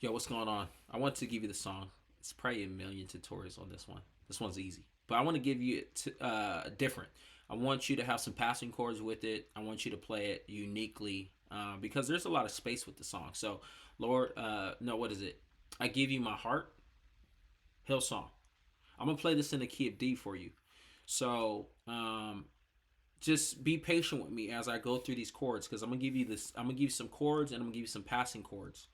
Yo, what's going on? I want to give you the song. It's probably a million tutorials on this one. This one's easy, but I want to give you it different. I want you to have some passing chords with it. I want you to play it uniquely because there's a lot of space with the song. So, Lord, no, what is it? I give you my heart, Hillsong. I'm gonna play this in the key of D for you. So, just be patient with me as I go through these chords because I'm gonna give you this. I'm gonna give you some chords and I'm gonna give you some passing chords.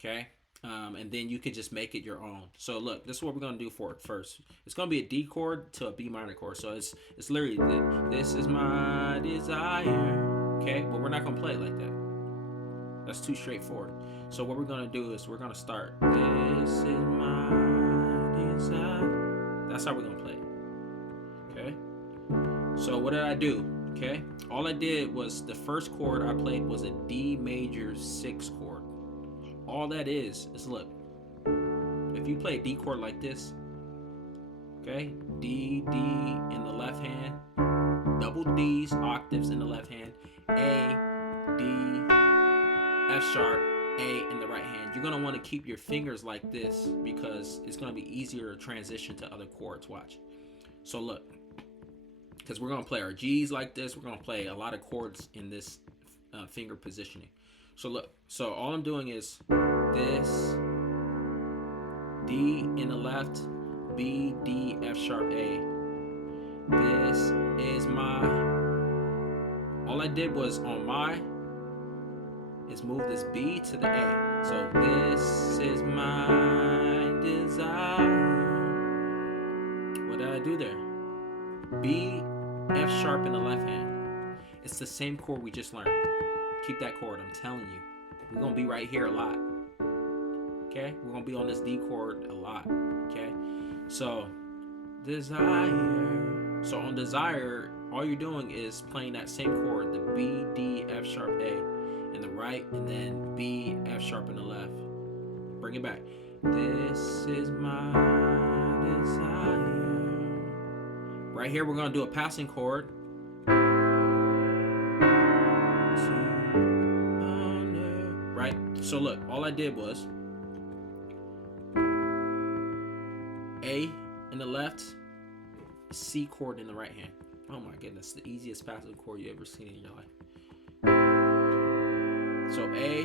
Okay. And then you can just make it your own. So look, this is what we're gonna do for it first. It's gonna be a D chord to a B minor chord. So it's literally this is my desire. Okay, but we're not gonna play it like that. That's too straightforward. So what we're gonna do is we're gonna start. This is my desire. That's how we're gonna play it. Okay. So what did I do? Okay. All I did was the first chord I played was a D major 6 chord. All that is look, if you play a D chord like this, okay, D, D in the left hand, double D's, octaves in the left hand, A, D, F sharp, A in the right hand. You're gonna want to keep your fingers like this because it's gonna be easier to transition to other chords. Watch. So look, because we're gonna play our G's like this, we're gonna play a lot of chords in this finger positioning. So look, so all I'm doing is this, D in the left, B, D, F sharp, A. This is my, all I did was on my, is move this B to the A. So this is my desire. What did I do there? B, F sharp in the left hand. It's the same chord we just learned. Keep that chord, I'm telling you. We're gonna be right here a lot. Okay? We're gonna be on this D chord a lot. Okay? So, desire. So on desire, all you're doing is playing that same chord, the B, D, F sharp, A in the right, and then B, F sharp in the left. Bring it back. This is my desire. Right here, we're gonna do a passing chord. Right? So look, all I did was A in the left, C chord in the right hand. Oh my goodness, the easiest passing chord you ever seen in your life. So A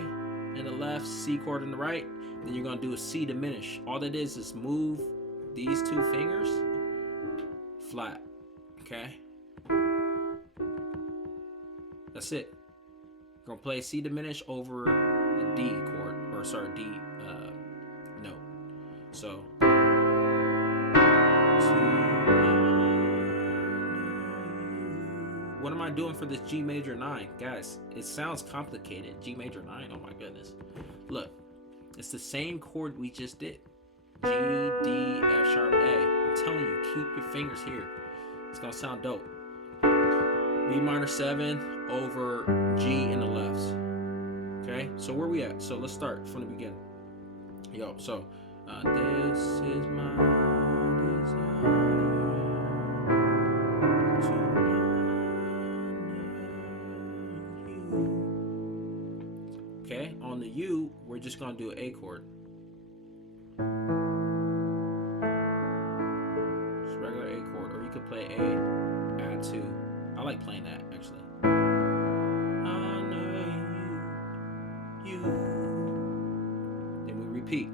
in the left, C chord in the right, then you're gonna do a C diminish. All that is move these two fingers flat. Okay? That's it. You're gonna play C diminish over a D chord, or sorry, D note. So what am I doing for this G major 9? Guys, it sounds complicated. G major 9, oh my goodness. Look, it's the same chord we just did. G, D, F sharp, A. I'm telling you, keep your fingers here. It's gonna sound dope. B minor 7 over G in the left. Okay, so where we at? So let's start from the beginning. Yo, so this is my desire to honor you. Okay, on the U, we're just gonna do an A chord. Just regular A chord, or you could play A, add 2. I like playing that actually. Honor you. Then we repeat.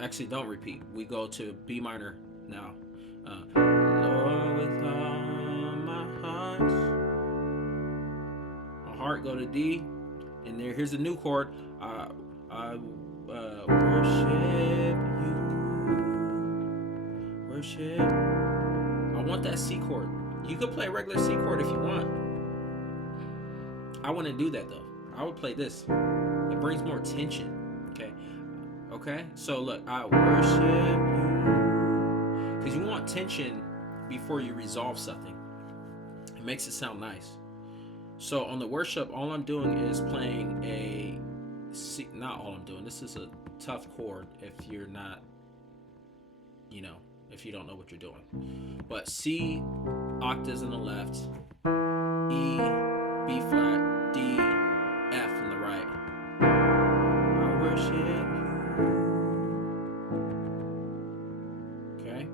Actually, don't repeat. We go to B minor now. Lord, with all my heart, go to D, and here's a new chord. I worship you. Worship. I want that C chord. You could play a regular C chord if you want. I wouldn't do that though. I would play this. It brings more tension. Okay. Okay. So look, I worship you, because you want tension before you resolve something. It makes it sound nice. So on the worship, all I'm doing is playing a C. Not all I'm doing. This is a tough chord if you're not, if you don't know what you're doing. But C, octaves in the left, E, B flat, D, F in the right. I worship you. Okay.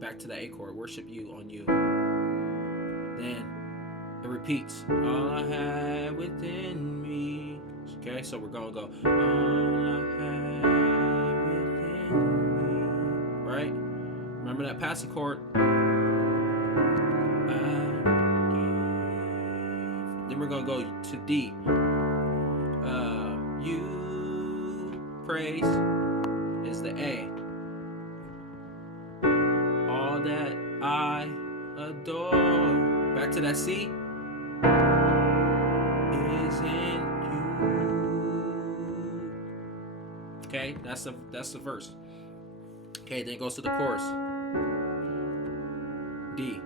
Back to the A chord. Worship you on you. Then it repeats. All I have within me. Okay, so we're gonna go. All I have within me. Right? Remember that passing chord. Then we're gonna go to D. You praise is the A. All that I adore. Back to that C. Is in you. Okay, that's the verse. Okay, then it goes to the chorus. D.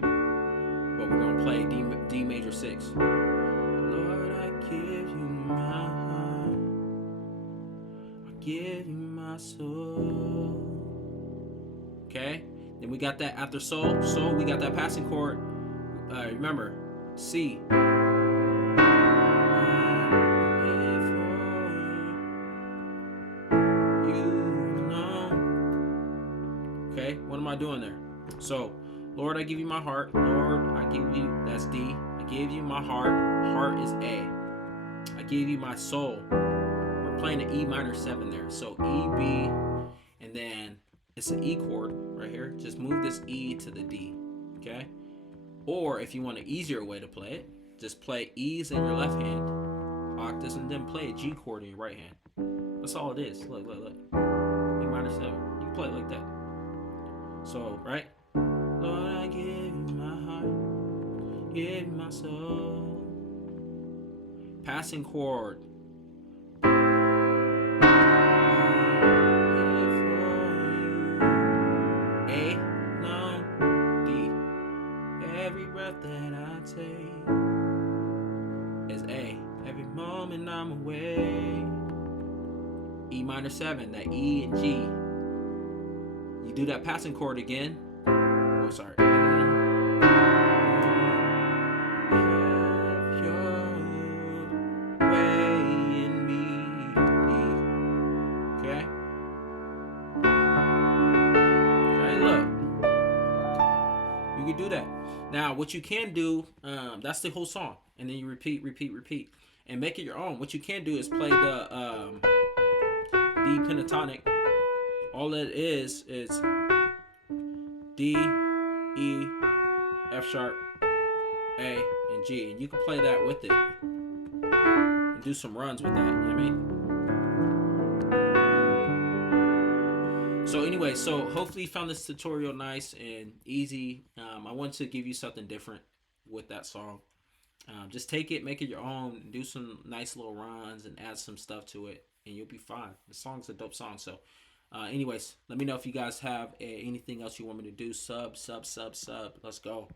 But we're gonna play D major 6. Lord, I give you my heart. I give you my soul. Okay. Then we got that after soul. Soul, we got that passing chord. Remember, C. Okay, what am I doing there? So, Lord, I give you my heart. Lord, I give you, that's D. I give you my heart. Heart is A. I give you my soul. We're playing an E minor 7 there. So E, B, and then it's an E chord right here. Just move this E to the D. Okay? Or if you want an easier way to play it, just play E's in your left hand, octaves, and then play a G chord in your right hand. That's all it is. Look. E minor 7. You can play it like that. So, right? Lord, I give you my heart, give you my soul. Passing chord. A, no, D. Every breath that I take is A. Every moment I'm away. E minor 7, that E and G. You do that passing chord again. Oh, sorry. Have your way in me. Okay? Okay, look. You can do that. Now, what you can do, that's the whole song. And then you repeat. And make it your own. What you can do is play the D pentatonic. All it is D, E, F sharp, A, and G. And you can play that with it. And do some runs with that. You know what I mean? So anyway, hopefully you found this tutorial nice and easy. I wanted to give you something different with that song. Just take it, make it your own, do some nice little runs and add some stuff to it, and you'll be fine. The song's a dope song. So anyways, let me know if you guys have anything else you want me to do. Sub. Let's go.